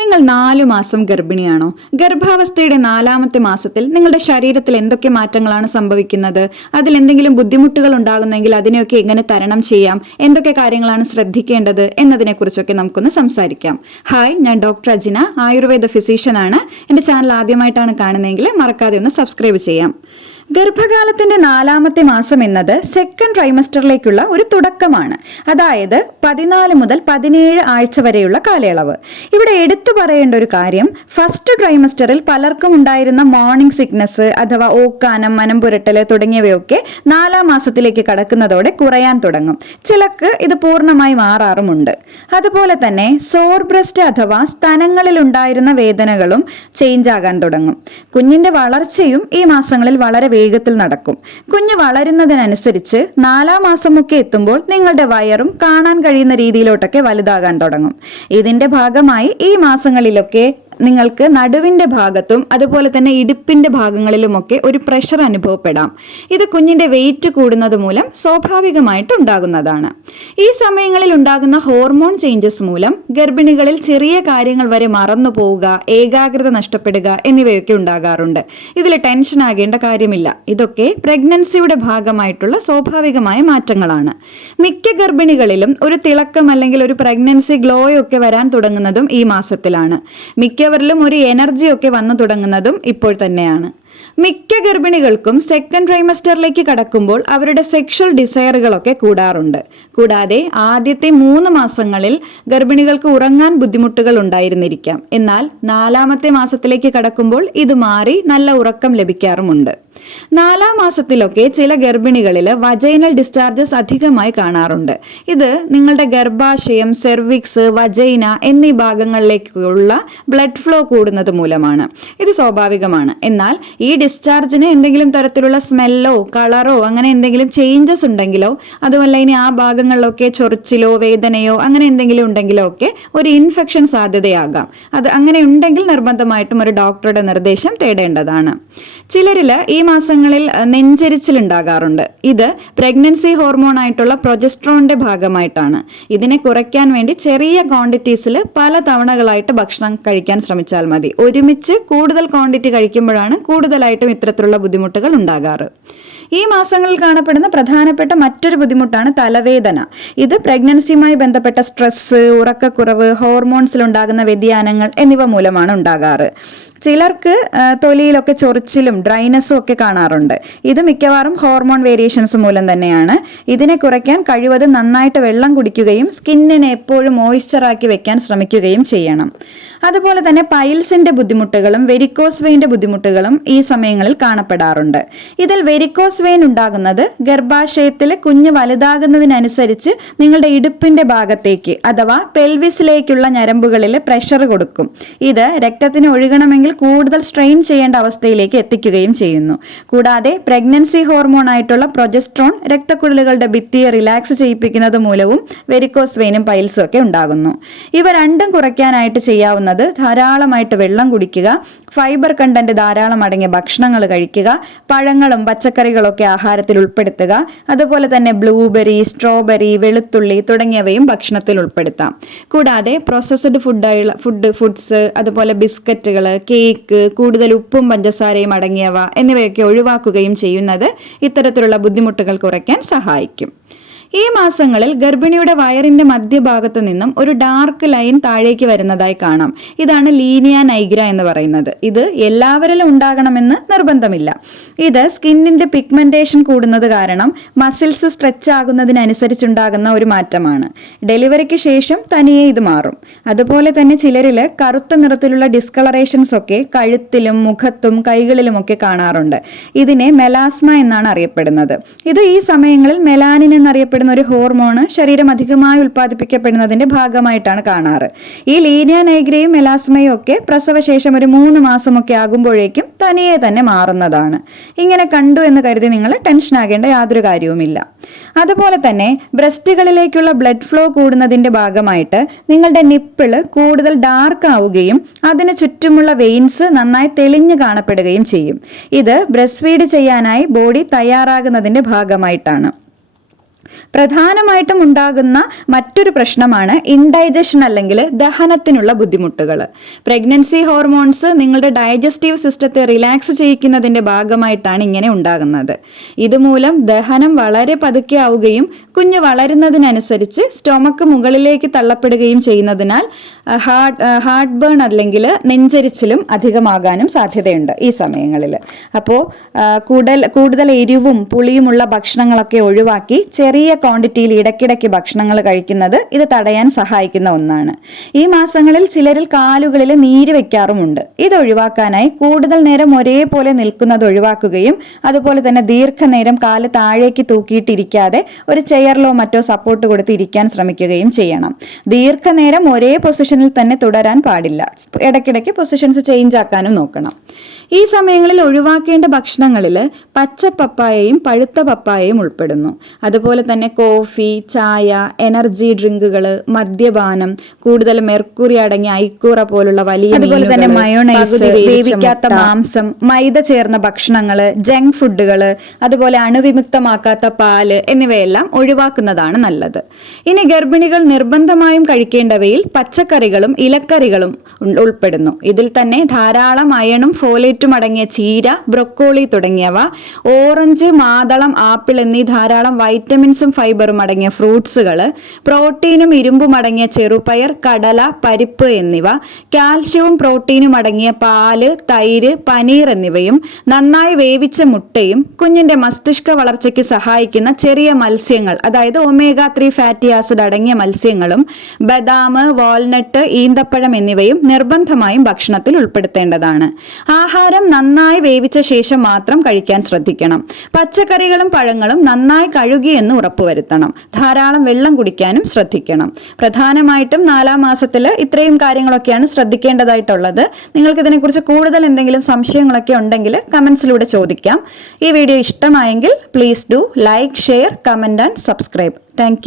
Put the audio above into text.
നിങ്ങൾ 4 മാസം ഗർഭിണിയാണോ? ഗർഭാവസ്ഥയുടെ 4ാമത്തെ മാസത്തിൽ നിങ്ങളുടെ ശരീരത്തിൽ എന്തൊക്കെ മാറ്റങ്ങളാണ് സംഭവിക്കുന്നത്? അതിൽ എന്തെങ്കിലും ബുദ്ധിമുട്ടുകൾ ഉണ്ടാകുന്നെങ്കിൽ അതിനെയൊക്കെ എങ്ങനെ തരണം ചെയ്യാം? എന്തൊക്കെ കാര്യങ്ങളാണ് ശ്രദ്ധിക്കേണ്ടത് എന്നതിനെക്കുറിച്ചൊക്കെ നമുക്കൊന്ന് സംസാരിക്കാം. ഹായ്, ഞാൻ ഡോക്ടർ അജിന, ആയുർവേദ ഫിസിഷ്യനാണ്. എൻ്റെ ചാനൽ ആദ്യമായിട്ടാണ് കാണുന്നതെങ്കിൽ മറക്കാതെ ഒന്ന് സബ്സ്ക്രൈബ് ചെയ്യാം. ഗർഭകാലത്തിന്റെ 4ാമത്തെ മാസം എന്നത് സെക്കൻഡ് ട്രൈമസ്റ്ററിലേക്കുള്ള ഒരു തുടക്കമാണ്. അതായത് 14 മുതൽ 17 ആഴ്ച വരെയുള്ള കാലയളവ്. ഇവിടെ എടുത്തു പറയേണ്ട ഒരു കാര്യം, ഫസ്റ്റ് ട്രൈമസ്റ്ററിൽ പലർക്കും ഉണ്ടായിരുന്ന മോർണിംഗ് സിക്നസ് അഥവാ ഓക്കാനം, മനം പുരട്ടല് തുടങ്ങിയവയൊക്കെ 4ാം മാസത്തിലേക്ക് കടക്കുന്നതോടെ കുറയാൻ തുടങ്ങും. ചിലർക്ക് ഇത് പൂർണ്ണമായി മാറാറുമുണ്ട്. അതുപോലെ തന്നെ സോർ ബ്രസ്റ്റ് അഥവാ സ്തനങ്ങളിൽ ഉണ്ടായിരുന്ന വേദനകളും ചേഞ്ച് ആകാൻ തുടങ്ങും. കുഞ്ഞിന്റെ വളർച്ചയും ഈ മാസങ്ങളിൽ വളരെ വേഗത്തിൽ നടക്കും. കുഞ്ഞ് വളരുന്നതിനനുസരിച്ച് 4ാം മാസമൊക്കെ എത്തുമ്പോൾ നിങ്ങളുടെ വയറും കാണാൻ കഴിയുന്ന രീതിയിലോട്ടൊക്കെ വലുതാകാൻ തുടങ്ങും. ഇതിന്റെ ഭാഗമായി ഈ മാസങ്ങളിലൊക്കെ നിങ്ങൾക്ക് നടുവിൻ്റെ ഭാഗത്തും അതുപോലെ തന്നെ ഇടുപ്പിൻ്റെ ഭാഗങ്ങളിലുമൊക്കെ ഒരു പ്രഷർ അനുഭവപ്പെടാം. ഇത് കുഞ്ഞിൻ്റെ വെയിറ്റ് കൂടുന്നത് മൂലം സ്വാഭാവികമായിട്ട് ഉണ്ടാകുന്നതാണ്. ഈ സമയങ്ങളിൽ ഉണ്ടാകുന്ന ഹോർമോൺ ചേഞ്ചസ് മൂലം ഗർഭിണികളിൽ ചെറിയ കാര്യങ്ങൾ വരെ മറന്നു പോവുക, ഏകാഗ്രത നഷ്ടപ്പെടുക എന്നിവയൊക്കെ ഉണ്ടാകാറുണ്ട്. ഇതിൽ ടെൻഷൻ ആകേണ്ട കാര്യമില്ല. ഇതൊക്കെ പ്രഗ്നൻസിയുടെ ഭാഗമായിട്ടുള്ള സ്വാഭാവികമായ മാറ്റങ്ങളാണ്. മിക്ക ഗർഭിണികളിലും ഒരു തിളക്കം അല്ലെങ്കിൽ ഒരു പ്രഗ്നൻസി ഗ്ലോയൊക്കെ വരാൻ തുടങ്ങുന്നതും ഈ മാസത്തിലാണ്. മിക്കവരിലും ഒരു എനർജിയൊക്കെ വന്നു തുടങ്ങുന്നതും ഇപ്പോൾ തന്നെയാണ്. മിക്ക ഗർഭിണികൾക്കും സെക്കൻഡ് ട്രൈമസ്റ്ററിലേക്ക് കടക്കുമ്പോൾ അവരുടെ സെക്ഷൽ ഡിസയറുകളൊക്കെ കൂടാറുണ്ട്. കൂടാതെ ആദ്യത്തെ 3 മാസങ്ങളിൽ ഗർഭിണികൾക്ക് ഉറങ്ങാൻ ബുദ്ധിമുട്ടുകൾ ഉണ്ടായിരുന്നിരിക്കാം. എന്നാൽ 4ാമത്തെ മാസത്തിലേക്ക് കടക്കുമ്പോൾ ഇത് മാറി നല്ല ഉറക്കം ലഭിക്കാറുമുണ്ട്. 4ാം മാസത്തിലൊക്കെ ചില ഗർഭിണികളിൽ വജൈനൽ ഡിസ്ചാർജസ് അധികമായി കാണാറുണ്ട്. ഇത് നിങ്ങളുടെ ഗർഭാശയം, സെർവിക്സ്, വജൈന എന്നീ ഭാഗങ്ങളിലേക്കുള്ള ബ്ലഡ് ഫ്ലോ കൂടുന്നത് മൂലമാണ്. ഇത് സ്വാഭാവികമാണ്. എന്നാൽ ഈ ഡിസ്ചാർജിന് എന്തെങ്കിലും തരത്തിലുള്ള സ്മെല്ലോ കളറോ അങ്ങനെ എന്തെങ്കിലും ചേഞ്ചസ് ഉണ്ടെങ്കിലോ അതുമല്ല ഇനി ആ ഭാഗങ്ങളിലൊക്കെ ചൊറിച്ചിലോ വേദനയോ അങ്ങനെ എന്തെങ്കിലും ഉണ്ടെങ്കിലോ ഒക്കെ ഒരു ഇൻഫെക്ഷൻ സാധ്യതയാകാം. അത് അങ്ങനെ ഉണ്ടെങ്കിൽ നിർബന്ധമായിട്ടും ഒരു ഡോക്ടറുടെ നിർദ്ദേശം തേടേണ്ടതാണ്. ചിലരിൽ ഈ മാസങ്ങളിൽ നെഞ്ചരിച്ചിലുണ്ടാകാറുണ്ട്. ഇത് പ്രഗ്നൻസി ഹോർമോൺ ആയിട്ടുള്ള പ്രൊജസ്ട്രോണിന്റെ ഭാഗമായിട്ടാണ്. ഇതിനെ കുറയ്ക്കാൻ വേണ്ടി ചെറിയ ക്വാണ്ടിറ്റീസിൽ പല തവണകളായിട്ട് ഭക്ഷണം കഴിക്കാൻ ശ്രമിച്ചാൽ മതി. ഒരുമിച്ച് കൂടുതൽ ക്വാണ്ടിറ്റി കഴിക്കുമ്പോഴാണ് കൂടുതലായിട്ടും ഇത്തരത്തിലുള്ള ബുദ്ധിമുട്ടുകൾ ഉണ്ടാകാറ്. ഈ മാസങ്ങളിൽ കാണപ്പെടുന്ന പ്രധാനപ്പെട്ട മറ്റൊരു ബുദ്ധിമുട്ടാണ് തലവേദന. ഇത് പ്രഗ്നൻസിയുമായി ബന്ധപ്പെട്ട സ്ട്രെസ്, ഉറക്കക്കുറവ്, ഹോർമോൺസിലുണ്ടാകുന്ന വ്യതിയാനങ്ങൾ എന്നിവ മൂലമാണ് ഉണ്ടാകാറ്. ചിലർക്ക് തൊലിയിലൊക്കെ ചൊറിച്ചിലും ഡ്രൈനസ്സും ഒക്കെ കാണാറുണ്ട്. ഇത് മിക്കവാറും ഹോർമോൺ വേരിയേഷൻസ് മൂലം തന്നെയാണ്. ഇതിനെ കുറയ്ക്കാൻ കഴിവതും നന്നായിട്ട് വെള്ളം കുടിക്കുകയും സ്കിന്നിനെ എപ്പോഴും മോയ്സ്ചറാക്കി വെക്കാൻ ശ്രമിക്കുകയും ചെയ്യണം. അതുപോലെ തന്നെ പൈൽസിന്റെ ബുദ്ധിമുട്ടുകളും വെരിക്കോസ് വെയിൻ്റെ ബുദ്ധിമുട്ടുകളും ഈ സമയങ്ങളിൽ കാണപ്പെടാറുണ്ട്. ഇതിൽ വെരിക്കോസ് വെയിൻ ഉണ്ടാകുന്നത് ഗർഭാശയത്തിൽ കുഞ്ഞ് വലുതാകുന്നതിനനുസരിച്ച് നിങ്ങളുടെ ഇടുപ്പിന്റെ ഭാഗത്തേക്ക് അഥവാ പെൽവിസിലേക്കുള്ള ഞരമ്പുകളിൽ പ്രഷർ കൊടുക്കും. ഇത് രക്തത്തിന് ഒഴുകണമെങ്കിൽ കൂടുതൽ സ്ട്രെയിൻ ചെയ്യേണ്ട അവസ്ഥയിലേക്ക് എത്തിക്കുകയും ചെയ്യുന്നു. കൂടാതെ പ്രഗ്നൻസി ഹോർമോൺ ആയിട്ടുള്ള പ്രൊജസ്ട്രോൺ രക്തക്കുഴലുകളുടെ ഭിത്തിയെ റിലാക്സ് ചെയ്യിപ്പിക്കുന്നത് മൂലവും വെരിക്കോസ് വെയിനും പൈൽസും ഒക്കെ ഉണ്ടാകുന്നു. ഇവ രണ്ടും കുറയ്ക്കാനായിട്ട് ചെയ്യാവുന്നത് ധാരാളമായിട്ട് വെള്ളം കുടിക്കുക, ഫൈബർ കണ്ടന്റ് ധാരാളം അടങ്ങിയ ഭക്ഷണങ്ങൾ കഴിക്കുക, പഴങ്ങളും പച്ചക്കറികളൊക്കെ ആഹാരത്തിൽ ഉൾപ്പെടുത്തുക. അതുപോലെ തന്നെ ബ്ലൂബെറി, സ്ട്രോബെറി, വെളുത്തുള്ളി തുടങ്ങിയവയും ഭക്ഷണത്തിൽ ഉൾപ്പെടുത്താം. കൂടാതെ പ്രോസസ്ഡ് ഫുഡ്സ് അതുപോലെ ബിസ്ക്കറ്റുകൾ, കേക്ക്, കൂടുതൽ ഉപ്പും പഞ്ചസാരയും അടങ്ങിയവ എന്നിവയൊക്കെ ഒഴിവാക്കുകയും ചെയ്യുന്നത് ഇത്തരത്തിലുള്ള ബുദ്ധിമുട്ടുകൾ കുറയ്ക്കാൻ സഹായിക്കും. ഈ മാസങ്ങളിൽ ഗർഭിണിയുടെ വയറിന്റെ മധ്യഭാഗത്ത് നിന്നും ഒരു ഡാർക്ക് ലൈൻ താഴേക്ക് വരുന്നതായി കാണാം. ഇതാണ് ലീനിയ നൈഗ്ര എന്ന് പറയുന്നത്. ഇത് എല്ലാവരിലും ഉണ്ടാകണമെന്ന് നിർബന്ധമില്ല. ഇത് സ്കിന്നിന്റെ പിഗ്മെന്റേഷൻ കൂടുന്നത് കാരണം മസിൽസ് സ്ട്രെച്ച് ആകുന്നതിനനുസരിച്ചുണ്ടാകുന്ന ഒരു മാറ്റമാണ്. ഡെലിവറിക്ക് ശേഷം തനിയെ ഇത് മാറും. അതുപോലെ തന്നെ ചിലരിൽ കറുത്ത നിറത്തിലുള്ള ഡിസ്കളറേഷൻസ് ഒക്കെ കഴുത്തിലും മുഖത്തും കൈകളിലുമൊക്കെ കാണാറുണ്ട്. ഇതിനെ മെലാസ്മ എന്നാണ് അറിയപ്പെടുന്നത്. ഇത് ഈ സമയങ്ങളിൽ മെലാനിൻ എന്നറിയപ്പെടുന്ന ഒരു ഹോർമോണ് ശരീരം അധികമായി ഉൽപ്പാദിപ്പിക്കപ്പെടുന്നതിന്റെ ഭാഗമായിട്ടാണ് കാണാറ്. ഈ ലീനിയ നൈഗ്രയും മെലാസ്മയും ഒക്കെ പ്രസവശേഷം ഒരു 3 മാസമൊക്കെ ആകുമ്പോഴേക്കും തനിയെ തന്നെ മാറുന്നതാണ്. ഇങ്ങനെ കണ്ടു എന്ന് കരുതി നിങ്ങൾ ടെൻഷൻ ആകേണ്ട യാതൊരു കാര്യവുമില്ല. അതുപോലെ തന്നെ ബ്രസ്റ്റുകളിലേക്കുള്ള ബ്ലഡ് ഫ്ലോ കൂടുന്നതിന്റെ ഭാഗമായിട്ട് നിങ്ങളുടെ നിപ്പിള് കൂടുതൽ ഡാർക്ക് ആവുകയും അതിന് ചുറ്റുമുള്ള വെയിൻസ് നന്നായി തെളിഞ്ഞു കാണപ്പെടുകയും ചെയ്യും. ഇത് ബ്രസ്റ്റ് ഫീഡ് ചെയ്യാനായി ബോഡി തയ്യാറാകുന്നതിന്റെ ഭാഗമായിട്ടാണ്. പ്രധാനമായിട്ടും ഉണ്ടാകുന്ന മറ്റൊരു പ്രശ്നമാണ് ഇൻഡൈജഷൻ അല്ലെങ്കിൽ ദഹനത്തിനുള്ള ബുദ്ധിമുട്ടുകൾ. പ്രഗ്നൻസി ഹോർമോൺസ് നിങ്ങളുടെ ഡൈജസ്റ്റീവ് സിസ്റ്റത്തെ റിലാക്സ് ചെയ്യിക്കുന്നതിൻ്റെ ഭാഗമായിട്ടാണ് ഇങ്ങനെ ഉണ്ടാകുന്നത്. ഇതുമൂലം ദഹനം വളരെ പതുക്കെ ആവുകയും കുഞ്ഞ് വളരുന്നതിനനുസരിച്ച് സ്റ്റൊമക്ക് മുകളിലേക്ക് തള്ളപ്പെടുകയും ചെയ്യുന്നതിനാൽ ഹാർട്ട് ബേൺ അല്ലെങ്കിൽ നെഞ്ചരിച്ചിലും അധികമാകാനും സാധ്യതയുണ്ട് ഈ സമയങ്ങളിൽ. അപ്പോൾ കൂടുതൽ എരിവും പുളിയുമുള്ള ഭക്ഷണങ്ങളൊക്കെ ഒഴിവാക്കി ചെറിയ ക്വാണ്ടിറ്റിയിൽ ഇടയ്ക്കിടയ്ക്ക് ഭക്ഷണങ്ങൾ കഴിക്കുന്നത് ഇത് തടയാൻ സഹായിക്കുന്ന ഒന്നാണ്. ഈ മാസങ്ങളിൽ ചിലരിൽ കാലുകളിൽ നീര് വെക്കാറുമുണ്ട്. ഇത് ഒഴിവാക്കാനായി കൂടുതൽ നേരം ഒരേപോലെ നിൽക്കുന്നത് ഒഴിവാക്കുകയും അതുപോലെ തന്നെ ദീർഘനേരം കാല് താഴേക്ക് തൂക്കിയിട്ടിരിക്കാതെ ഒരു ചെയറിലോ മറ്റോ സപ്പോർട്ട് കൊടുത്ത് ഇരിക്കാൻ ശ്രമിക്കുകയും ചെയ്യണം. ദീർഘനേരം ഒരേ പൊസിഷനിൽ തന്നെ തുടരാൻ പാടില്ല. ഇടയ്ക്കിടയ്ക്ക് പൊസിഷൻസ് ചേഞ്ച് ആക്കാനും നോക്കണം. ഈ സമയങ്ങളിൽ ഒഴിവാക്കേണ്ട ഭക്ഷണങ്ങളിൽ പച്ച പപ്പായയും പഴുത്ത പപ്പായയും ഉൾപ്പെടുന്നു. അതുപോലെ തന്നെ കോഫി, ചായ, എനർജി ഡ്രിങ്കുകൾ, മദ്യപാനം, കൂടുതൽ മെർക്കുറി അടങ്ങിയ ഐക്കൂറ പോലുള്ള വലിയ, അതുപോലെ തന്നെ മയോണൈസ്, വേവിക്കാത്ത മാംസം, മൈദ ചേർന്ന ഭക്ഷണങ്ങൾ, ജങ്ക് ഫുഡുകൾ, അതുപോലെ അണുവിമുക്തമാക്കാത്ത പാല് എന്നിവയെല്ലാം ഒഴിവാക്കുന്നതാണ് നല്ലത്. ഇനി ഗർഭിണികൾ നിർബന്ധമായും കഴിക്കേണ്ടവയിൽ പച്ചക്കറികളും ഇലക്കറികളും ഉൾപ്പെടുന്നു. ഇതിൽ തന്നെ ധാരാളം അയണും ഫോലേറ്റും അടങ്ങിയ ചീര, ബ്രൊക്കോളി തുടങ്ങിയവ, ഓറഞ്ച്, മാതളം, ആപ്പിൾ എന്നീ ധാരാളം വൈറ്റമിൻസും ഫൈബറും അടങ്ങിയ ഫ്രൂട്ട്സുകൾ, പ്രോട്ടീനും ഇരുമ്പും അടങ്ങിയ ചെറുപയർ, കടല, പരിപ്പ് എന്നിവ, കാൽഷ്യവും പ്രോട്ടീനും അടങ്ങിയ പാല്, തൈര്, പനീർ എന്നിവയും, നന്നായി വേവിച്ച മുട്ടയും, കുഞ്ഞിന്റെ മസ്തിഷ്ക വളർച്ചയ്ക്ക് സഹായിക്കുന്ന ചെറിയ മത്സ്യങ്ങൾ, അതായത് ഒമേഗ 3 ഫാറ്റി ആസിഡ് അടങ്ങിയ മത്സ്യങ്ങളും, ബദാം, വാൾനട്ട്, ഈന്തപ്പഴം എന്നിവയും നിർബന്ധമായും ഭക്ഷണത്തിൽ ഉൾപ്പെടുത്തേണ്ടതാണ്. ആഹാരം നന്നായി വേവിച്ച ശേഷം മാത്രം കഴിക്കാൻ ശ്രദ്ധിക്കണം. പച്ചക്കറികളും പഴങ്ങളും നന്നായി കഴുകിയെന്ന് ഉറപ്പുവരുത്തണം. ധാരാളം വെള്ളം കുടിക്കാനും ശ്രദ്ധിക്കണം. പ്രധാനമായിട്ടും 4-ാം മാസത്തിൽ ഇത്രയും കാര്യങ്ങളൊക്കെയാണ് ശ്രദ്ധിക്കേണ്ടതായിട്ടുള്ളത്. നിങ്ങൾക്ക് ഇതിനെക്കുറിച്ച് കൂടുതൽ എന്തെങ്കിലും സംശയങ്ങളൊക്കെ ഉണ്ടെങ്കിൽ കമൻസിലൂടെ ചോദിക്കാം. ഈ വീഡിയോ ഇഷ്ടമായെങ്കിൽ please do like, share, comment and subscribe. Thank